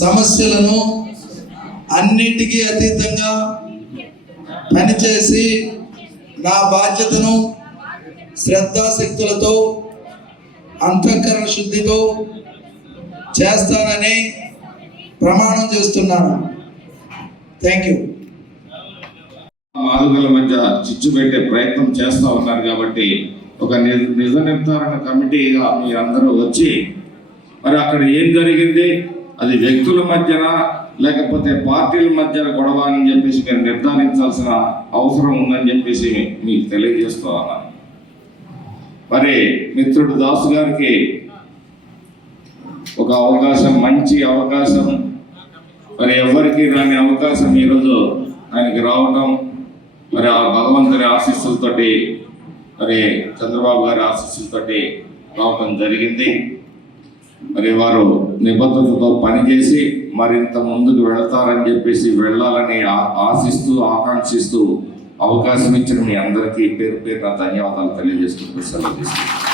సమస్యలను అన్నిటికీ అతీతంగా పనిచేసి నా బాధ్యతను శ్రద్ధాశక్తులతో అంతఃకరణ శుద్ధితో చేస్తానని ప్రమాణం చేస్తున్నాను. Thank you. మాదిగల మధ్య చిచ్చు పెట్టే ప్రయత్నం చేస్తూ ఉన్నారు కాబట్టి ఒక నిజ నిర్ధారణ కమిటీగా మీరందరూ వచ్చి మరి అక్కడ ఏం జరిగింది, అది వ్యక్తుల మధ్యన లేకపోతే పార్టీల మధ్యన గొడవ అని చెప్పేసి మీరు నిర్ధారించాల్సిన అవసరం ఉందని చెప్పేసి మీకు తెలియజేస్తూ ఉన్నాను. మరి మిత్రుడు దాసు గారికి ఒక అవకాశం, మంచి అవకాశం, మరి ఎవరికి రాని అవకాశం ఈరోజు ఆయనకి రావటం, మరి ఆ భగవంతుని ఆశీస్సులతోటి, మరి చంద్రబాబు గారి ఆశీస్సులతోటి రావటం జరిగింది. మరి వారు నిబద్ధతతో పనిచేసి మరింత ముందుకు వెళతారని చెప్పేసి వెళ్ళాలని ఆశిస్తూ ఆకాంక్షిస్తూ అవకాశం ఇచ్చిన మీ అందరికీ పేరు పేరున ధన్యవాదాలు తెలియజేసుకుంటూ సెలవు తీసుకుంటాను.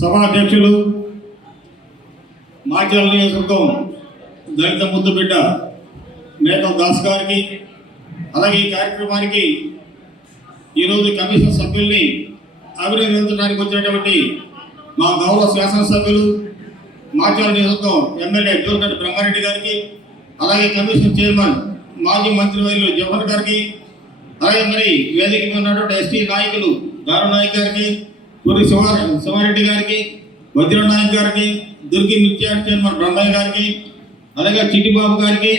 సభాధ్యక్షులు, మాచర్ల నియోజకవర్గం దళిత ముద్దుబిడ్డ మేకం దాస్ గారికి, అలాగే ఈ కార్యక్రమానికి ఈరోజు కమిషన్ సభ్యుల్ని అభినందించడానికి వచ్చినటువంటి మా గౌరవ శాసనసభ్యులు మాచర్ల నియోజకవర్గం ఎమ్మెల్యే జోర్గడ్డ బ్రహ్మారెడ్డి గారికి, అలాగే కమిషన్ చైర్మన్ మాజీ మంత్రివర్యులు జవహర్ గారికి, అలాగే మరి వేదిక మీద ఉన్నటువంటి ఎస్టీ నాయకులు దారు నాయక్ గారికి, పూరి శివారెడ్డి గారికి, వజ్ర నాయక్ గారికి, దుర్గి మిర్చియాడ్ చైర్మన్ బ్రహ్మయ్య గారికి, అలాగే చిట్టిబాబు గారికి,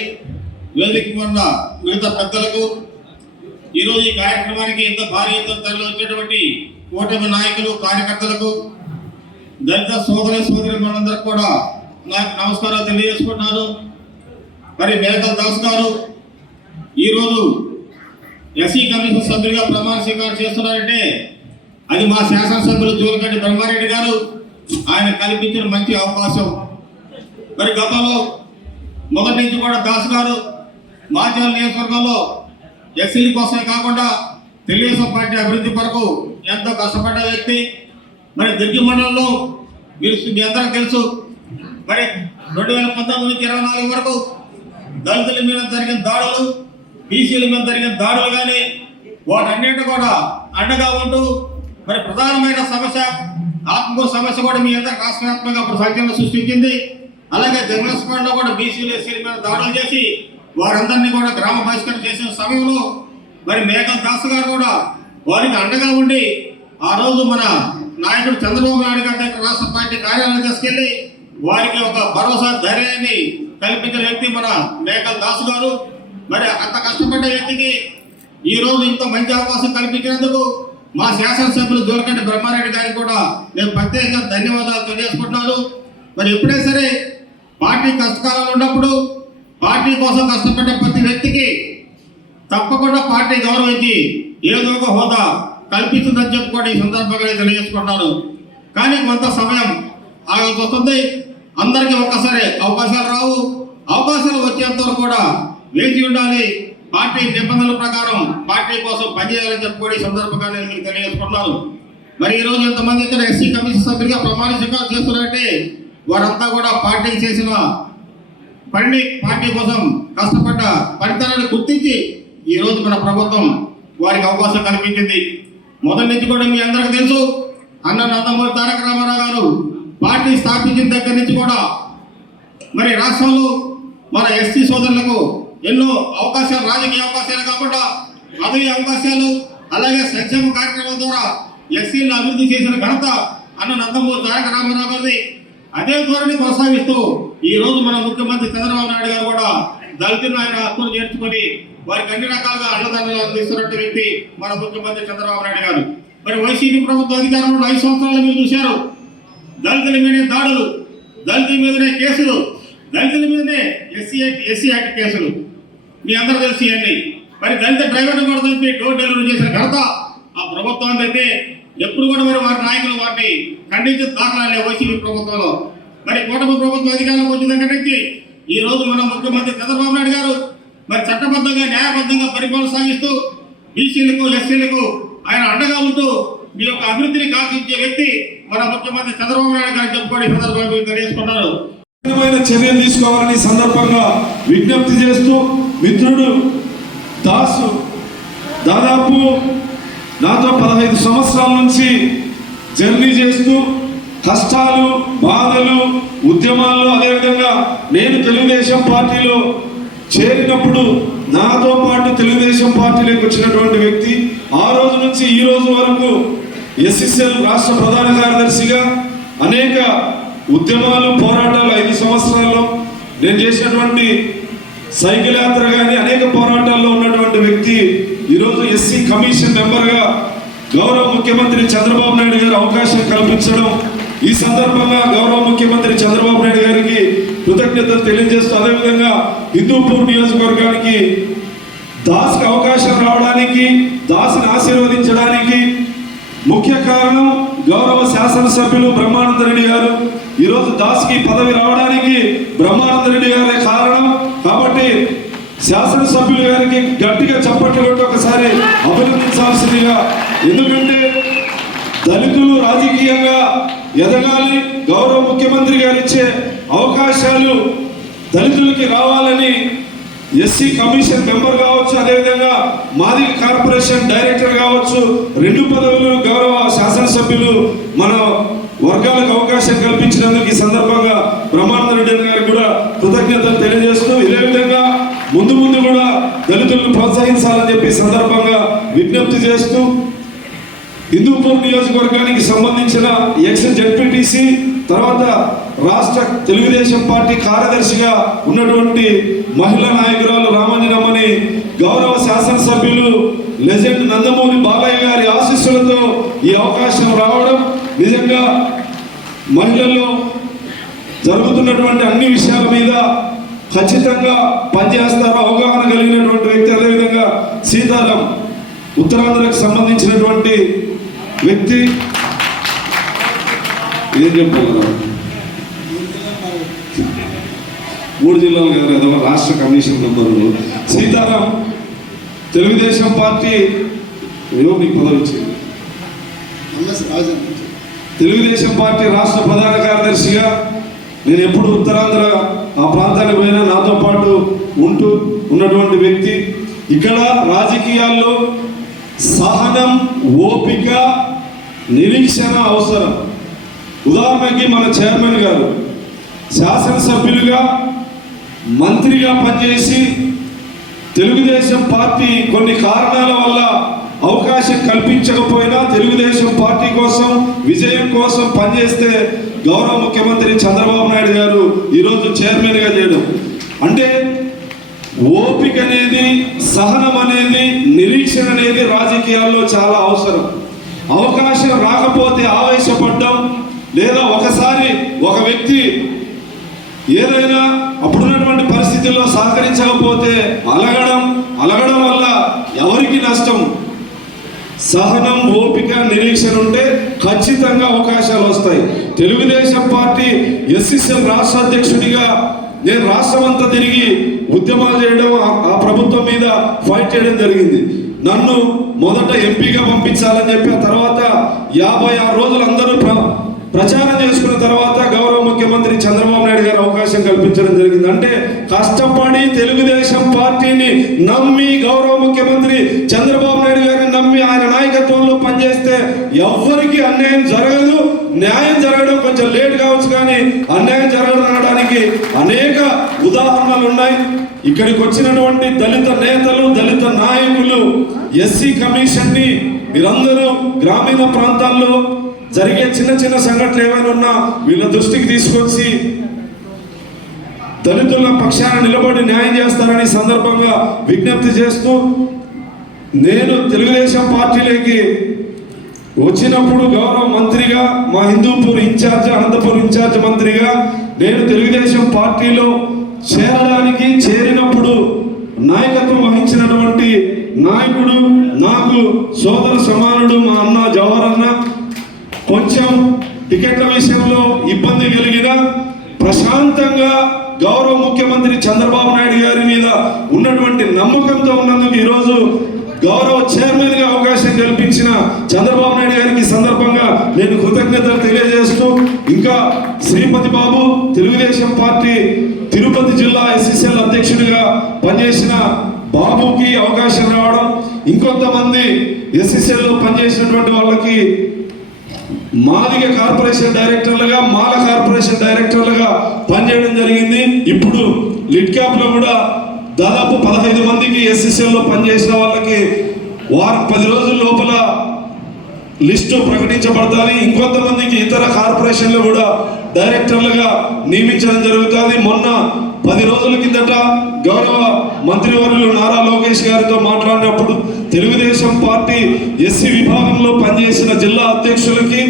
వేదిక ఉన్న మిగతా పెద్దలకు, ఈరోజు ఈ కార్యక్రమానికి ఇంత భారీ ఎత్తున తరలి వచ్చేటువంటి కూటమి నాయకులు, కార్యకర్తలకు, దళిత సోదరి మనందరికి కూడా నాకు నమస్కారాలు తెలియజేసుకుంటున్నాను. మరి మేకల్ దాస్ గారు ఈరోజు ఎస్సీ కమిషన్ సభ్యులుగా ప్రమాణ స్వీకారం చేస్తున్నారంటే అది మా శాసనసభ్యులు జోలగడ్డి బ్రహ్మారెడ్డి గారు ఆయన కల్పించిన మంచి అవకాశం. మరి గతంలో మొదటి నుంచి కూడా దాస్ గారు మాచర్ల నియోజకవర్గంలో ఎస్సీల కోసమే కాకుండా తెలుగుదేశం పార్టీ అభివృద్ధి కొరకు ఎంతో కష్టపడ్డ వ్యక్తి. మరి దుర్గి మండలంలో మీ అందరికీ తెలుసు, మరి 2019 నుంచి 24 వరకు దళితుల మీద జరిగిన దాడులు, బీసీల మీద జరిగిన దాడులు కానీ వాటన్నిటి కూడా అండగా ఉంటూ మరి ప్రధానమైన సమస్య ఆత్మకూరు సమస్య కూడా మీ అందరికి రాష్ట్ర వ్యాప్తంగా అప్పుడు సంచలనం సృష్టించింది. అలాగే జగన్స్పాడ్లో కూడా బీసీలు ఎస్సీల మీద దాడులు చేసి వారందరినీ కూడా గ్రామ బహిష్కరణ చేసిన సమయంలో మరి మేకల్ దాస్ గారు కూడా వారికి అండగా ఉండి ఆ రోజు మన నాయకుడు చంద్రబాబు నాయుడు గారి దగ్గర రాష్ట్ర పార్టీ కార్యాలయం తీసుకెళ్లి వారికి ఒక భరోసా, ధైర్యాన్ని కల్పించిన వ్యక్తి మన మేకల్ దాస్ గారు. మరి అంత కష్టపడ్డ వ్యక్తికి ఈ రోజు ఇంత మంచి అవకాశం కల్పించినందుకు మా శాసనసభ్యులు జోలగడ్డి బ్రహ్మారెడ్డి గారికి కూడా నేను ప్రత్యేకంగా ధన్యవాదాలు తెలియజేసుకుంటున్నాను. మరి ఎప్పుడైనా సరే పార్టీ కష్టకాలంలో ఉన్నప్పుడు పార్టీ కోసం కష్టపడ్డ ప్రతి వ్యక్తికి తప్పకుండా పార్టీ గౌరవించి ఏదో ఒక హోదా కల్పిస్తుందని చెప్పుకోండి ఈ సందర్భంగా తెలియజేసుకుంటున్నాను. కానీ కొంత సమయం వస్తుంది, అందరికీ ఒక్కసారి అవకాశాలు రావు. అవకాశాలు వచ్చేంత వరకు కూడా వేచి ఉండాలి. పార్టీ నిబంధనల ప్రకారం పార్టీ కోసం పనిచేయాలని చెప్పుకోండి ఈ సందర్భంగా నేను మీకు తెలియజేసుకుంటున్నాను. మరి ఈరోజు ఎంతమంది ఇక్కడ ఎస్సీ కమిషన్ సభ్యులుగా ప్రమాణ స్వీకారం చేస్తున్నారంటే వారంతా కూడా పార్టీకి చేసిన పని, పార్టీ కోసం కష్టపడ్డ ఫలితాలను గుర్తించి ఈ రోజు మన ప్రభుత్వం వారికి అవకాశం కల్పించింది. మొదటి నుంచి కూడా మీ అందరికీ తెలుసు, అన్న నందమూరి తారక రామారావు గారు పార్టీ స్థాపించిన దగ్గర నుంచి కూడా మరి రాష్ట్రంలో మన ఎస్టీ సోదరులకు ఎన్నో అవకాశాలు, రాజకీయ అవకాశాలు కాకుండా పదవి అవకాశాలు, అలాగే సంక్షేమ కార్యక్రమాల ద్వారా ఎస్సీలను అభివృద్ధి చేసిన ఘనత అన్న నందమూరి తారక రామారావు గారిది. అదే ధోరణి కొనసాగిస్తూ ఈ రోజు మన ముఖ్యమంత్రి చంద్రబాబు నాయుడు గారు కూడా దళితులను ఆయన హక్కులు చేర్చుకొని వారికి అన్ని రకాలుగా అండదండలు అందిస్తున్నట్టు వ్యక్తి మన ముఖ్యమంత్రి చంద్రబాబు నాయుడు గారు. మరి వైసీపీ ప్రభుత్వ అధికారంలో 5 సంవత్సరాలు మీరు చూశారు. దళితుల మీదనే దాడులు, దళితుల మీదనే కేసులు, దళితుల మీదనే ఎస్సీ యాక్ట్ కేసులు, మీ అందరూ తెలిసి అన్ని. మరి దళిత డ్రైవర్లు కూడా చంపి డోర్ డెలివరీ చేసిన ఘనత ఆ ప్రభుత్వాన్ని అయితే ఎప్పుడు కూడా మరి వారి నాయకులు వారిని ఖండించిన దాఖలాలే వైసీపీ ప్రభుత్వంలో. మరి కూటమి ప్రభుత్వం అధికారంలోకి వచ్చిన దగ్గర నుంచి ఈ రోజు మన ముఖ్యమంత్రి చంద్రబాబు నాయుడు గారు మరి చట్టబద్ధంగా, న్యాయబద్ధంగా పరిపాలన సాగిస్తూ బీసీలకు, ఎస్సీలకు ఆయన అండగా ఉంటూ మీ యొక్క అభివృద్ధిని కాంక్షించే వ్యక్తి మన ముఖ్యమంత్రి చంద్రబాబు నాయుడు గారు చెప్పుకోవడం ఈ సందర్భంగా తెలియజేసుకున్నారు. చర్యలు తీసుకోవాలని సందర్భంగా విజ్ఞప్తి చేస్తూ, మిత్రుడు దాసు దాదాపు నాతో 15 సంవత్సరాల నుంచి జర్నీ చేస్తూ కష్టాలు, బాధలు, ఉద్యమాల్లో, అదేవిధంగా నేను తెలుగుదేశం పార్టీలో చేరినప్పుడు నాతో పాటు తెలుగుదేశం పార్టీలోకి వచ్చినటువంటి వ్యక్తి. ఆ రోజు నుంచి ఈ రోజు వరకు ఎస్ఎస్ఎల్ రాష్ట్ర ప్రధాన కార్యదర్శిగా అనేక ఉద్యమాలు, పోరాటాలు 5 సంవత్సరాల్లో నేను చేసినటువంటి సైకిల్ యాత్ర కానీ అనేక పోరాటాల్లో ఉన్నటువంటి వ్యక్తి ఈరోజు ఎస్సీ కమిషన్ మెంబర్గా గౌరవ ముఖ్యమంత్రి చంద్రబాబు నాయుడు గారు అవకాశం కల్పించడం, ఈ సందర్భంగా గౌరవ ముఖ్యమంత్రి చంద్రబాబు నాయుడు గారికి కృతజ్ఞతలు తెలియజేస్తూ, అదేవిధంగా హిందూపూర్ నియోజకవర్గానికి దాస్కి అవకాశం రావడానికి, దాస్ని ఆశీర్వదించడానికి ముఖ్య కారణం గౌరవ శాసనసభ్యులు బ్రహ్మానంద రెడ్డి గారు. ఈరోజు దాస్కి పదవి రావడానికి బ్రహ్మానంద రెడ్డి గారే కారణం. కాబట్టి శాసనసభ్యులు గారికి గట్టిగా చప్పట్లు కొట్టి ఒకసారి అభినందించాల్సిందిగా. ఎందుకంటే దళితులు రాజకీయంగా ఎదగాలి, గౌరవ ముఖ్యమంత్రి గారు ఇచ్చే అవకాశాలు దళితులకి రావాలని ఎస్సీ కమిషన్ మెంబర్ కావచ్చు, అదేవిధంగా మాదిగ కార్పొరేషన్ డైరెక్టర్ కావచ్చు, 2 పదవులు గౌరవ శాసనసభ్యులు మన వర్గాలకు అవకాశం కల్పించినందుకు ఈ సందర్భంగా బ్రహ్మానంద రెడ్డి గారికి కూడా కృతజ్ఞతలు తెలియజేస్తూ, ఇదే విధంగా ముందు కూడా దళితులను ప్రోత్సహించాలని చెప్పి సందర్భంగా విజ్ఞప్తి చేస్తూ, హిందూపూర్ నియోజకవర్గానికి సంబంధించిన ఎక్స్ జెడ్పీటీసీ తర్వాత రాష్ట్ర తెలుగుదేశం పార్టీ కార్యదర్శిగా ఉన్నటువంటి మహిళా నాయకురాలు రామంజనమ్మని గౌరవ శాసనసభ్యులు లెజెండ్ నందమూరి బాలయ్య గారి ఆశీస్సులతో ఈ అవకాశం రావడం నిజంగా మహిళల్లో జరుగుతున్నటువంటి అన్ని విషయాల మీద ఖచ్చితంగా పనిచేస్తారు, అవగాహన కలిగినటువంటి వ్యక్తి. అదేవిధంగా సీతారాం ఉత్తరాంధ్రకు సంబంధించినటువంటి వ్యక్తి. ఏం చెప్పగలరా? 3 జిల్లాలు కదా, ఏదో రాష్ట్ర కమిషన్ మెంబర్లు. సీతారాం తెలుగుదేశం పార్టీ నీకు పదవి ఇచ్చింది, తెలుగుదేశం పార్టీ రాష్ట్ర ప్రధాన కార్యదర్శిగా నేను ఎప్పుడు ఉత్తరాంధ్ర ఆ ప్రాంతానికి పోయినా నాతో పాటు ఉంటూ ఉన్నటువంటి వ్యక్తి. ఇక్కడ రాజకీయాల్లో సహనం, ఓపిక, నిరీక్షణ అవసరం. ఉదాహరణకి మన చైర్మన్ గారు శాసనసభ్యులుగా, మంత్రిగా పనిచేసి తెలుగుదేశం పార్టీ కొన్ని కారణాల వల్ల అవకాశం కల్పించకపోయినా తెలుగుదేశం పార్టీ కోసం, విజయం కోసం పనిచేస్తే గౌరవ ముఖ్యమంత్రి చంద్రబాబు నాయుడు గారు ఈరోజు చైర్మన్గా చేయడం అంటే ఓపిక అనేది, సహనం అనేది, నిరీక్షణ అనేది రాజకీయాల్లో చాలా అవసరం. అవకాశం రాకపోతే ఆవేశపడ్డం, లేదా ఒకసారి ఒక వ్యక్తి ఏదైనా అప్పుడున్నటువంటి పరిస్థితుల్లో సహకరించకపోతే అలగడం వల్ల ఎవరికి నష్టం? సహనం, ఓపిక, నిరీక్షణ ఉంటే ఖచ్చితంగా అవకాశాలు వస్తాయి. తెలుగుదేశం పార్టీ ఎస్ఎస్ఎల్ రాష్ట్ర అధ్యక్షుడిగా నేను రాష్ట్రం అంతా తిరిగి ఉద్యమాలు చేయడం, ఆ ప్రభుత్వం మీద ఫైట్ చేయడం జరిగింది. నన్ను మొదట ఎంపీగా పంపించాలని చెప్పి, ఆ తర్వాత 56 రోజులు అందరూ ప్రచారం చేసుకున్న తర్వాత గౌరవ ముఖ్యమంత్రి చంద్రబాబు నాయుడు గారు అవకాశం కల్పించడం జరిగింది. అంటే కష్టపడి తెలుగుదేశం పార్టీని నమ్మి, గౌరవ ముఖ్యమంత్రి చంద్రబాబు నాయుడు గారిని నమ్మి ఆయన నాయకత్వంలో పనిచేస్తే ఎవ్వరికి అన్యాయం జరగదు. న్యాయం జరగడం కొంచెం లేట్ కావచ్చు, కానీ అన్యాయం జరగడానికి అనేక ఉదాహరణలు ఉన్నాయి. ఇక్కడికి వచ్చినటువంటి దళిత నేతలు, దళిత నాయకులు ఎస్సీ కమిషన్ ని మీరందరూ గ్రామీణ ప్రాంతాల్లో జరిగే చిన్న సంఘటనలు ఏమైనా ఉన్నా వీళ్ళ దృష్టికి తీసుకొచ్చి దళితుల పక్షాన నిలబడి న్యాయం చేస్తారని సందర్భంగా విజ్ఞప్తి చేస్తూ, నేను తెలుగుదేశం పార్టీలోకి వచ్చినప్పుడు గౌరవ మంత్రిగా, మా హిందూపూర్ ఇన్ఛార్జ్, అనంతపూర్ ఇన్ఛార్జ్ మంత్రిగా నేను తెలుగుదేశం పార్టీలో చేరినప్పుడు నాయకత్వం వహించినటువంటి నాయకుడు, నాకు సోదర సమానుడు మా అన్న జవహర్ అన్న. కొంచెం టికెట్ల విషయంలో ఇబ్బంది కలిగిన ప్రశాంతంగా గౌరవ ముఖ్యమంత్రి చంద్రబాబు నాయుడు గారి మీద ఉన్నటువంటి నమ్మకంతో ఉన్నందుకు ఈరోజు గౌరవ చైర్మన్ గా అవకాశం కల్పించిన చంద్రబాబు నాయుడు గారికి ఈ సందర్భంగా నేను కృతజ్ఞతలు తెలియజేస్తూ, ఇంకా శ్రీపతి బాబు తెలుగుదేశం పార్టీ తిరుపతి జిల్లా ఎస్సీసీఎల్ అధ్యక్షుడిగా పనిచేసిన బాబుకి అవకాశం రావడం, ఇంకొంతమంది ఎస్సీసీఎల్ లో పనిచేసినటువంటి వాళ్ళకి మాదిగ కార్పొరేషన్ డైరెక్టర్లుగా, మాల కార్పొరేషన్ డైరెక్టర్లుగా పనిచేయడం జరిగింది. ఇప్పుడు లిడ్ క్యాప్ లో కూడా దాదాపు 15 మందికి ఎస్సీసీఎల్ లో పనిచేసిన వాళ్ళకి వారం 10 రోజుల లోపల లిస్టు ప్రకటించబడుతుంది. ఇంకొంతమందికి ఇతర కార్పొరేషన్లు కూడా డైరెక్టర్లుగా నియమించడం జరుగుతుంది. మొన్న 10 రోజుల కిందట గౌరవ మంత్రివర్యులు నారా లోకేష్ గారితో మాట్లాడినప్పుడు తెలుగుదేశం పార్టీ ఎస్సీ విభాగంలో పనిచేసిన జిల్లా అధ్యక్షులకి,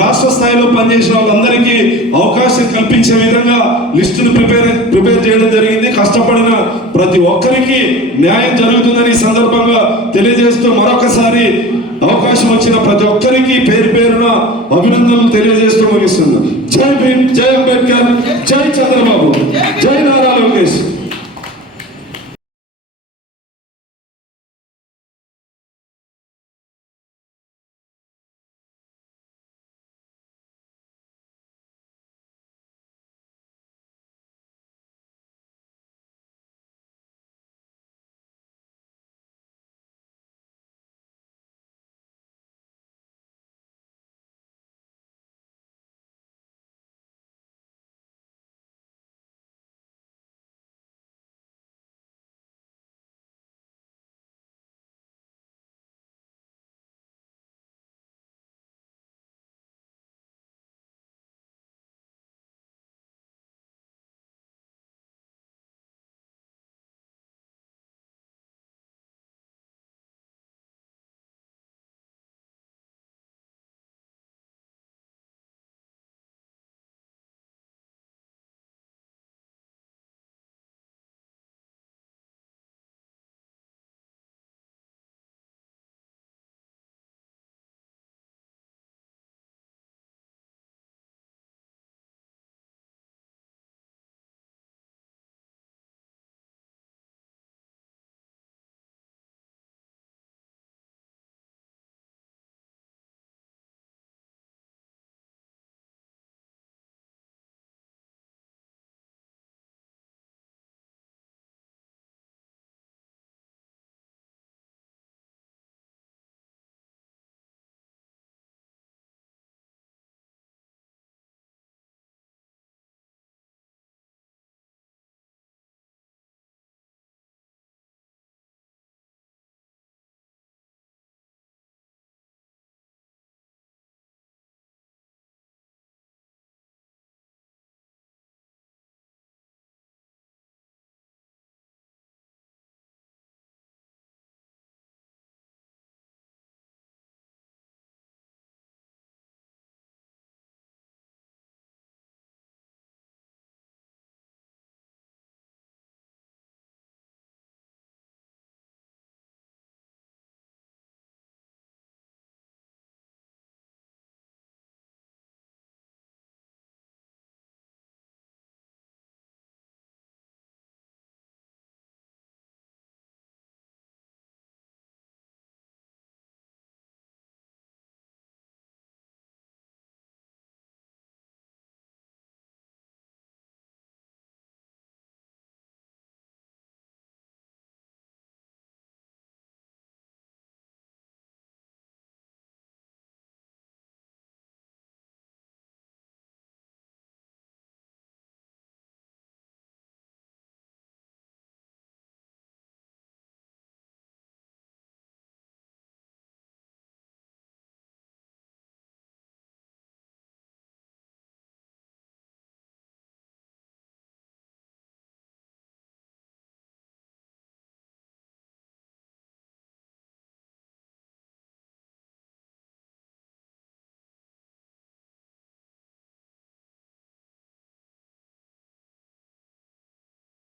రాష్ట్ర స్థాయిలో పనిచేసిన వాళ్ళందరికీ అవకాశం కల్పించే విధంగా లిస్టును ప్రిపేర్ చేయడం జరిగింది. కష్టపడిన ప్రతి ఒక్కరికి న్యాయం జరుగుతుందని ఈ సందర్భంగా తెలియజేస్తూ, మరొకసారి అవకాశం వచ్చిన ప్రతి ఒక్కరికి పేరు పేరున అభినందనలు తెలియజేస్తూ ముగిస్తున్నాను.